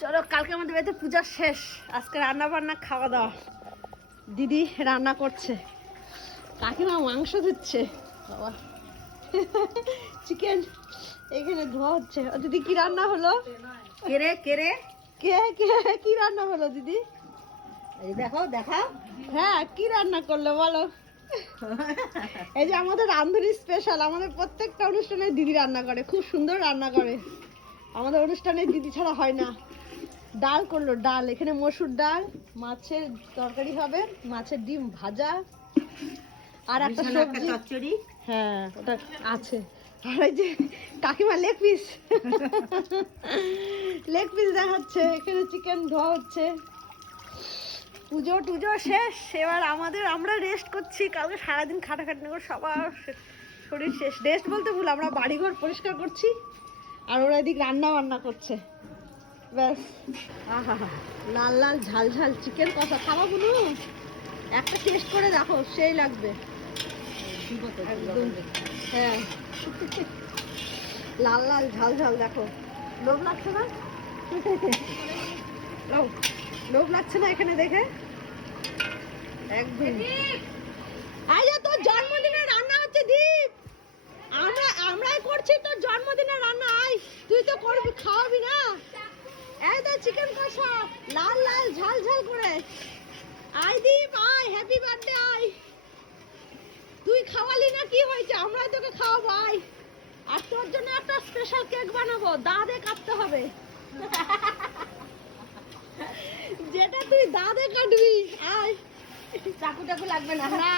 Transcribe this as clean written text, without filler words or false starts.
চলো, কালকে আমাদের বাড়িতে পূজা শেষ, আজকে রান্না বান্না খাওয়া দাওয়া। দিদি রান্না করছে, কাকিমা মাংস ধুচ্ছে, বাবা চিকেন এখানে ধোয়া হচ্ছে। দিদি কি রান্না হলো? কেরে কেরে কে কে কি রান্না হলো দিদি? এই দেখো দেখাও। হ্যাঁ, কি রান্না করলো বলো? এই যে আমাদের রান্ধুনি স্পেশাল, আমাদের প্রত্যেকটা অনুষ্ঠানে দিদি রান্না করে, খুব সুন্দর রান্না করে। আমাদের অনুষ্ঠানে দিদি ছাড়া হয় না। ডাল করলো, ডাল এখানে মসুর ডাল, মাছের তরকারি হবে, মাছের ডিম ভাজা, আর একটা সবজি। চচ্চড়ি। হ্যাঁ, ওটা আছে। আর এই যে কাকিমা লেগ পিস লেগ পিস দেখাচ্ছে, এখানে চিকেন ধোয়া হচ্ছে। পুজো টুজো শেষ, এবার আমরা রেস্ট করছি। কালকে সারাদিন খাটাখাটনি করে সবার শরীর শেষ। রেস্ট বলতে ভুল, আমরা বাড়িঘর পরিষ্কার করছি আর ওরা এদিক রান্না বান্না করছে। ব্যাস, আহা লাল লাল ঝাল ঝাল চিকেন কষা। খাওয়া বুনু, একটা টেস্ট করে দেখো, সেই লাগবে একদম। হ্যাঁ লাল লাল ঝাল ঝাল দেখো, লোভ লাগছে না? লোভ লাগছে না এখানে দেখে? একদম। আজ তোর জন্মদিনের রান্না হচ্ছে দীপ, আমরাই করছি তোর জন্মদিনের রান্না। আয়, তুই তো করবি, খাওয়াবি না? এই তো চিকেন কষা লাল লাল ঝাল ঝাল করে। আয় দীপ, আয়, হ্যাপি বার্থডে। আয়, তুই খাওয়ালি না, কি হয়েছে? আমরাই তোকে খাওয়াবো। আয়, আর তোর জন্য একটা স্পেশাল কেক বানাবো, দাঁতে কাটতে হবে যেটা তুই দাঁতে কাটবি। আয়, চাকু টাকু লাগবে না। না